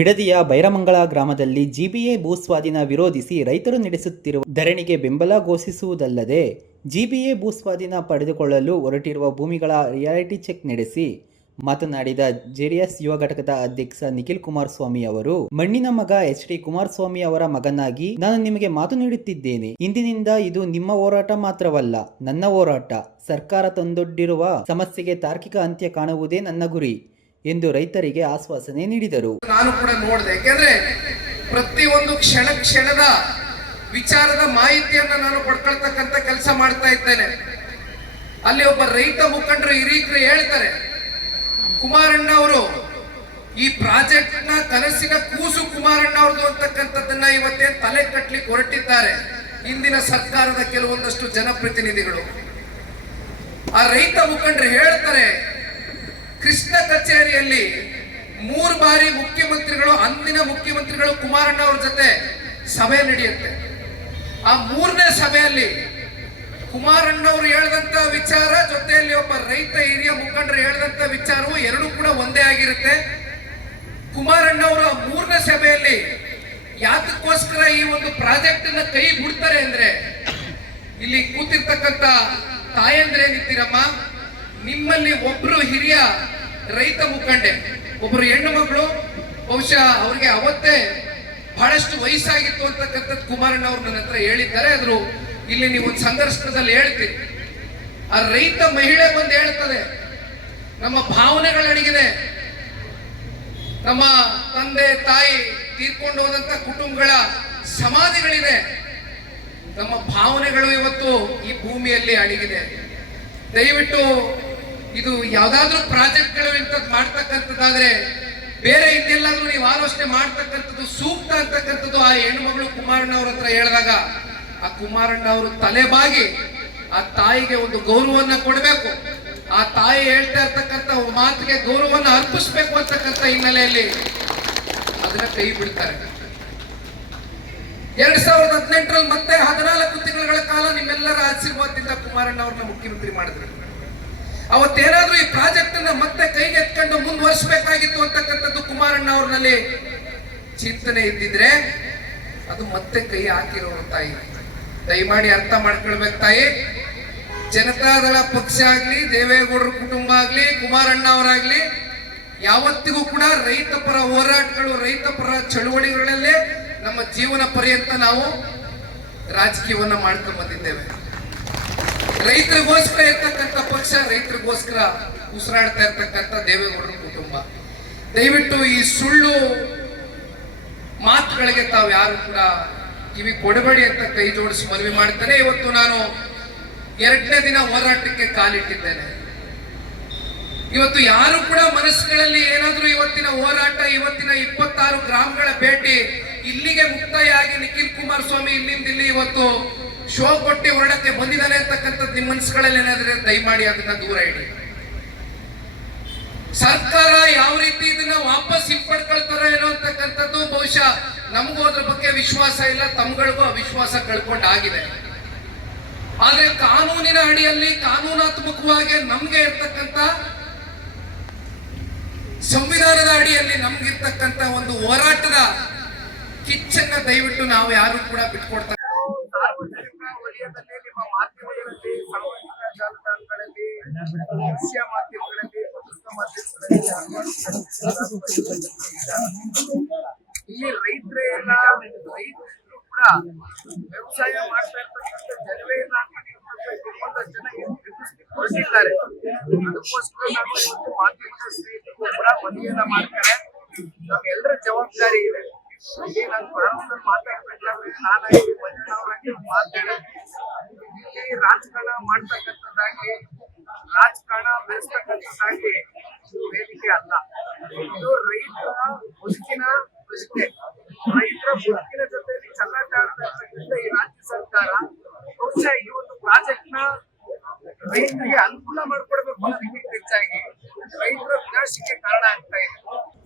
ಬಿಡದಿಯ ಬೈರಮಂಗಲ ಗ್ರಾಮದಲ್ಲಿ ಜಿಬಿಎ ಭೂಸ್ವಾಧೀನ ವಿರೋಧಿಸಿ ರೈತರು ನಡೆಸುತ್ತಿರುವ ಧರಣಿಗೆ ಬೆಂಬಲ ಘೋಷಿಸುವುದಲ್ಲದೆ ಜಿಬಿಎ ಭೂಸ್ವಾಧೀನ ಪಡೆದುಕೊಳ್ಳಲು ಹೊರಟಿರುವ ಭೂಮಿಗಳ ರಿಯಾಲಿಟಿ ಚೆಕ್ ನಡೆಸಿ ಮಾತನಾಡಿದ ಜೆಡಿಎಸ್ ಯುವ ಘಟಕದ ಅಧ್ಯಕ್ಷ ನಿಖಿಲ್ ಕುಮಾರಸ್ವಾಮಿ ಅವರು, ಮಣ್ಣಿನ ಮಗ ಎಚ್.ಡಿ. ಕುಮಾರಸ್ವಾಮಿ ಅವರ ಮಗನಾಗಿ ನಾನು ನಿಮಗೆ ಮಾತು ನೀಡುತ್ತಿದ್ದೇನೆ. ಇಂದಿನಿಂದ ಇದು ನಿಮ್ಮ ಹೋರಾಟ ಮಾತ್ರವಲ್ಲ, ನನ್ನ ಹೋರಾಟ. ಸರ್ಕಾರ ತಂದೊಡ್ಡಿರುವ ಸಮಸ್ಯೆಗೆ ತಾರ್ಕಿಕ ಅಂತ್ಯ ಕಾಣುವುದೇ ನನ್ನ ಗುರಿ ಎಂದು ರೈತರಿಗೆ ಆಶ್ವಾಸನೆ ನೀಡಿದರು. ನಾನು ಕೂಡ ನೋಡಿದೆ, ಯಾಕೆಂದ್ರೆ ಪ್ರತಿಯೊಂದು ಕ್ಷಣದ ವಿಚಾರದ ಮಾಹಿತಿಯನ್ನ ನಾನು ಪಡ್ಕೊಳ್ತಕ್ಕಂತ ಕೆಲಸ ಮಾಡ್ತಾ ಇದ್ದೇನೆ. ಅಲ್ಲಿ ಒಬ್ಬ ರೈತ ಮುಖಂಡರು ಹಿರೀಕರು ಹೇಳ್ತಾರೆ, ಕುಮಾರಣ್ಣ ಅವರು ಈ ಪ್ರಾಜೆಕ್ಟ್ ನ ಕನಸಿನ ಕೂಸು ಕುಮಾರಣ್ಣ ಅವ್ರದ್ದು ಅಂತಕ್ಕಂಥದ್ದನ್ನ ಇವತ್ತೇ ತಲೆ ಕಟ್ಟಲಿಕ್ಕೆ ಹೊರಟಿದ್ದಾರೆ ಇಂದಿನ ಸರ್ಕಾರದ ಕೆಲವೊಂದಷ್ಟು ಜನಪ್ರತಿನಿಧಿಗಳು. ಆ ರೈತ ಮುಖಂಡರು ಹೇಳ್ತಾರೆ, ಕೃಷ್ಣ ಕಚೇರಿಯಲ್ಲಿ 3 ಬಾರಿ ಮುಖ್ಯಮಂತ್ರಿಗಳು, ಅಂದಿನ ಮುಖ್ಯಮಂತ್ರಿಗಳು ಕುಮಾರಣ್ಣ ಅವ್ರ ಜೊತೆ ಸಭೆ ನಡೆಯುತ್ತೆ. ಆ 3ನೇ ಸಭೆಯಲ್ಲಿ ಕುಮಾರಣ್ಣ ಅವರು ಹೇಳಿದಂತ ವಿಚಾರ ಜೊತೆಯಲ್ಲಿ ಒಬ್ಬ ರೈತ ಹಿರಿಯ ಮುಖಂಡರು ಹೇಳಿದಂತ ವಿಚಾರವು ಎರಡೂ ಕೂಡ ಒಂದೇ ಆಗಿರುತ್ತೆ. ಕುಮಾರಣ್ಣ ಅವರು 3ನೇ ಸಭೆಯಲ್ಲಿ ಯಾತಕ್ಕೋಸ್ಕರ ಈ ಒಂದು ಪ್ರಾಜೆಕ್ಟ್ ಅನ್ನ ಕೈ ಬಿಡ್ತಾರೆ ಅಂದ್ರೆ, ಇಲ್ಲಿ ಕೂತಿರ್ತಕ್ಕಂಥ ತಾಯಂದ್ರೇನಿದ್ದೀರಮ್ಮ, ನಿಮ್ಮಲ್ಲಿ ಒಬ್ರು ಹಿರಿಯ ರೈತ ಮುಖಂಡೆ, ಒಬ್ರು ಹೆಣ್ಣು ಮಗಳು, ಬಹುಶಃ ಅವ್ರಿಗೆ ಅವತ್ತೇ ಬಹಳಷ್ಟು ವಯಸ್ಸಾಗಿತ್ತು ಅಂತಕ್ಕಂಥದ್ದು ಕುಮಾರಣ್ಣ ಅವ್ರು ನನ್ನ ಹತ್ರ ಹೇಳಿದ್ದಾರೆ. ಆದ್ರೂ ಇಲ್ಲಿ ನೀವು ಒಂದು ಸಂದರ್ಶನದಲ್ಲಿ ಹೇಳ್ತೀರಿ, ಆ ರೈತ ಮಹಿಳೆ ಬಂದು ಹೇಳ್ತದೆ, ನಮ್ಮ ಭಾವನೆಗಳಡಗಿದೆ, ನಮ್ಮ ತಂದೆ ತಾಯಿ ತೀರ್ಕೊಂಡು ಹೋದಂತ ಕುಟುಂಬಗಳ ಸಮಾಧಿಗಳಿದೆ, ನಮ್ಮ ಭಾವನೆಗಳು ಇವತ್ತು ಈ ಭೂಮಿಯಲ್ಲಿ ಅಡಗಿದೆ. ದಯವಿಟ್ಟು ಇದು ಯಾವ್ದಾದ್ರೂ ಪ್ರಾಜೆಕ್ಟ್ಗಳು ಇಂಥದ್ದು ಮಾಡ್ತಕ್ಕಂಥದ್ದಾದ್ರೆ ಬೇರೆ ಇನ್ನೆಲ್ಲಾದ್ರೂ ನೀವು ಆಲೋಚನೆ ಮಾಡ್ತಕ್ಕಂಥದ್ದು ಸೂಕ್ತ ಅಂತಕ್ಕಂಥದ್ದು ಆ ಹೆಣ್ಮಗಳು ಕುಮಾರಣ್ಣ ಅವ್ರ ಹತ್ರ ಹೇಳಿದಾಗ ಆ ಕುಮಾರಣ್ಣ ಅವರು ತಲೆಬಾಗಿ ಆ ತಾಯಿಗೆ ಒಂದು ಗೌರವವನ್ನ ಕೊಡಬೇಕು, ಆ ತಾಯಿ ಹೇಳ್ತಾ ಇರ್ತಕ್ಕಂಥ ಮಾತಿಗೆ ಗೌರವವನ್ನು ಅರ್ಪಿಸ್ಬೇಕು ಅಂತಕ್ಕಂಥ ಹಿನ್ನೆಲೆಯಲ್ಲಿ ಅದನ್ನ ಕೈ ಬಿಡ್ತಾರೆ. 2018ರಲ್ಲಿ ಮತ್ತೆ 14 ತಿಂಗಳ ಕಾಲ ನಿಮ್ಮೆಲ್ಲರ ಆಶೀರ್ವಾದದಿಂದ ಕುಮಾರಣ್ಣ ಅವ್ರನ್ನ ಮುಖ್ಯಮಂತ್ರಿ ಮಾಡಿದ್ರು. ಅವತ್ತೇನಾದ್ರೂ ಈ ಪ್ರಾಜೆಕ್ಟ್ ಅನ್ನ ಮತ್ತೆ ಕೈಗೆತ್ಕೊಂಡು ಮುಂದುವರಿಸಬೇಕಾಗಿತ್ತು ಅಂತಕ್ಕಂಥದ್ದು ಕುಮಾರಣ್ಣ ಅವ್ರನಲ್ಲಿ ಚಿಂತನೆ ಇದ್ದಿದ್ರೆ ಅದು ಮತ್ತೆ ಕೈ ಹಾಕಿರೋರು ತಾಯಿ. ದಯಮಾಡಿ ಅರ್ಥ ಮಾಡ್ಕೊಳ್ಬೇಕು ತಾಯಿ. ಜನತಾದಳ ಪಕ್ಷ ಆಗ್ಲಿ, ದೇವೇಗೌಡರ ಕುಟುಂಬ ಆಗ್ಲಿ, ಕುಮಾರಣ್ಣ ಅವರಾಗ್ಲಿ, ಯಾವತ್ತಿಗೂ ಕೂಡ ರೈತ ಪರ ಹೋರಾಟಗಳು, ರೈತ ಪರ ಚಳುವಳಿಗಳಲ್ಲೇ ನಮ್ಮ ಜೀವನ ಪರ್ಯಂತ ನಾವು ರಾಜಕೀಯವನ್ನ ಮಾಡ್ಕೊಂಡು ಬಂದಿದ್ದೇವೆ. ರೈತರಿಗೋಸ್ಕರ ಇರ್ತಕ್ಕಂಥ ಪಕ್ಷ, ರೈತರಿಗೋಸ್ಕರ ಉಸಿರಾಡ್ತಾ ಇರ್ತಕ್ಕಂಥ ದೇವೇಗೌಡರ ಕುಟುಂಬ. ದಯವಿಟ್ಟು ಈ ಸುಳ್ಳು ಮಾತುಗಳಿಗೆ ತಾವು ಯಾರು ಕೂಡ ಕಿವಿ ಕೊಡಬೇಡಿ ಅಂತ ಕೈ ಜೋಡಿಸಿ ಮನವಿ ಮಾಡ್ತೇನೆ. ಇವತ್ತು ನಾನು 2ನೇ ದಿನ ಹೋರಾಟಕ್ಕೆ ಕಾಲಿಟ್ಟಿದ್ದೇನೆ. ಇವತ್ತು ಯಾರು ಕೂಡ ಮನಸ್ಸುಗಳಲ್ಲಿ ಏನಾದ್ರೂ ಇವತ್ತಿನ ಹೋರಾಟ, ಇವತ್ತಿನ 26 ಗ್ರಾಮಗಳ ಭೇಟಿ ಇಲ್ಲಿಗೆ ಮುಕ್ತಾಯ ಆಗಿ ನಿಖಿಲ್ ಕುಮಾರಸ್ವಾಮಿ ಇಲ್ಲಿಂದ ಇಲ್ಲಿ ಇವತ್ತು ಶೋ ಕೊಟ್ಟಿ ಹೊರಡಕ್ಕೆ ಬಂದಿದ್ದಾನೆ ಅಂತಕ್ಕಂಥದ್ದು ನಿಮ್ಮ ಮನಸ್ಸುಗಳಲ್ಲಿ ಏನಾದ್ರೆ ದಯಮಾಡಿ ಅದನ್ನ ದೂರ ಇಡಿ. ಸರ್ಕಾರ ಯಾವ ರೀತಿ ಇದನ್ನ ವಾಪಸ್ ಹಿಂಪಡ್ಕೊಳ್ತಾರೆ ಏನೋ ಅಂತಕ್ಕಂಥದ್ದು ಬಹುಶಃ ನಮಗೂ ಅದ್ರ ಬಗ್ಗೆ ವಿಶ್ವಾಸ ಇಲ್ಲ, ತಮ್ಗಳಿಗೂ ಅವಿಶ್ವಾಸ ಕಳ್ಕೊಂಡಾಗಿದೆ. ಆದ್ರೆ ಕಾನೂನಿನ ಅಡಿಯಲ್ಲಿ ಕಾನೂನಾತ್ಮಕವಾಗಿ ನಮ್ಗೆ ಇರ್ತಕ್ಕಂಥ, ಸಂವಿಧಾನದ ಅಡಿಯಲ್ಲಿ ನಮ್ಗಿರ್ತಕ್ಕಂಥ ಒಂದು ಹೋರಾಟದ ಕಿಚ್ಚನ್ನ ದಯವಿಟ್ಟು ನಾವು ಯಾರು ಕೂಡ ಬಿಟ್ಕೊಡ್ತಾರೆ. ಸಾರ್ವಜನಿಕ ವಲಯದಲ್ಲಿ, ನಿಮ್ಮ ಮಾಧ್ಯಮಗಳಲ್ಲಿ, ಸಾಮಾಜಿಕ ಜಾಲತಾಣಗಳಲ್ಲಿ, ದೃಶ್ಯ ಮಾಧ್ಯಮಗಳಲ್ಲಿ, ಪತ್ರಿಕಾ ಮಾಧ್ಯಮಗಳಲ್ಲಿ ಇಲ್ಲಿ ರೈತರೇ ಇಲ್ಲ, ರೈತರು ಕೂಡ ವ್ಯವಸಾಯ ಮಾಡ್ತಾ ಇರ್ತಕ್ಕಂಥ ಜನವೇ ಇಲ್ಲ ಜನ ಹೊರಟಿದ್ದಾರೆ. ಅದಕ್ಕೋಸ್ಕರ ನಾವು ಇವತ್ತು ಮಾಧ್ಯಮದ ಸ್ನೇಹಿತರು ಕೂಡ ಮನವಿಯನ್ನ ಮಾಡ್ತಾರೆ. ನಮ್ಮೆಲ್ಲರ ಜವಾಬ್ದಾರಿ ಇದೆ. ನಾನು ಪ್ರಾರಂಭದಲ್ಲಿ ಮಾತಾಡ್ಬೇಕಾದ್ರೆ ನಾನಾಗಿ ಮಂಜಣ್ಣವರಾಗಿ ಮಾತಾಡಿದ್ವಿ, ಇಲ್ಲಿ ರಾಜಕಾರಣ ಮಾಡ್ತಕ್ಕಂಥದ್ದಾಗ್ಲಿ, ರಾಜಕಾರಣ ಬೆಳೆಸ್ತಕ್ಕಂಥದ್ದಾಗ್ಲಿ ವೇದಿಕೆ ಅಲ್ಲ. ಇದು ರೈತರ ಬದುಕಿನ ಪ್ರಶ್ನೆ. ರೈತರ ಬದುಕಿನ ಜೊತೆಯಲ್ಲಿ ಚೆಲ್ಲಾಟ ಆಡ್ತಾ ಇರ್ತಕ್ಕಂಥ ಈ ರಾಜ್ಯ ಸರ್ಕಾರ ಬಹುಶಃ ಈ ಒಂದು ಪ್ರಾಜೆಕ್ಟ್ ನ ರೈತರಿಗೆ ಅನುಕೂಲ ಮಾಡಿಕೊಡ್ಬೇಕು ಅನ್ನೋದಕ್ಕಿಂತ ಹೆಚ್ಚಾಗಿ ರೈತರ ವಿನಾಶಕ್ಕೆ ಕಾರಣ ಆಗ್ತಾ ಇದೆ.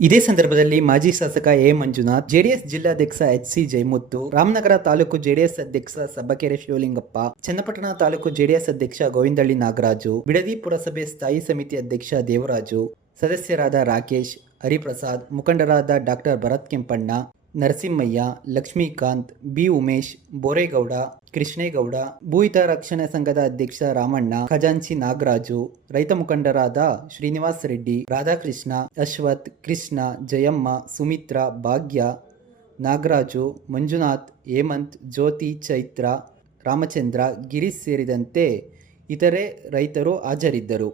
ಇದೇ ಸಂದರ್ಭದಲ್ಲಿ ಮಾಜಿ ಶಾಸಕ ಎ ಮಂಜುನಾಥ್, ಜೆಡಿಎಸ್ ಜಿಲ್ಲಾಧ್ಯಕ್ಷ ಎಚ್.ಸಿ. ಜಯಮುತ್ತು, ರಾಮನಗರ ತಾಲೂಕು ಜೆಡಿಎಸ್ ಅಧ್ಯಕ್ಷ ಸಬ್ಬಕೆರೆ ಶಿವಲಿಂಗಪ್ಪ, ಚನ್ನಪಟ್ಟಣ ತಾಲೂಕು ಜೆಡಿಎಸ್ ಅಧ್ಯಕ್ಷ ಗೋವಿಂದಳ್ಳಿ ನಾಗರಾಜು, ಬಿಡದಿ ಪುರಸಭೆ ಸ್ಥಾಯಿ ಸಮಿತಿ ಅಧ್ಯಕ್ಷ ದೇವರಾಜು, ಸದಸ್ಯರಾದ ರಾಕೇಶ್, ಹರಿಪ್ರಸಾದ್, ಮುಖಂಡರಾದ ಡಾಕ್ಟರ್ ಭರತ್ ಕೆಂಪಣ್ಣ, ನರಸಿಂಹಯ್ಯ, ಲಕ್ಷ್ಮೀಕಾಂತ್, ಬಿ ಉಮೇಶ್, ಬೋರೇಗೌಡ, ಕೃಷ್ಣೇಗೌಡ, ಭೂಹಿತ ರಕ್ಷಣಾ ಸಂಘದ ಅಧ್ಯಕ್ಷ ರಾಮಣ್ಣ, ಖಜಾಂಚಿ ನಾಗರಾಜು, ರೈತ ಮುಖಂಡರಾದ ಶ್ರೀನಿವಾಸ್ ರೆಡ್ಡಿ, ರಾಧಾಕೃಷ್ಣ, ಅಶ್ವಥ್, ಕೃಷ್ಣ, ಜಯಮ್ಮ, ಸುಮಿತ್ರ, ಭಾಗ್ಯ, ನಾಗರಾಜು, ಮಂಜುನಾಥ್, ಹೇಮಂತ್, ಜ್ಯೋತಿ, ಚೈತ್ರ, ರಾಮಚಂದ್ರ, ಗಿರೀಶ್ ಸೇರಿದಂತೆ ಇತರೆ ರೈತರು ಹಾಜರಿದ್ದರು.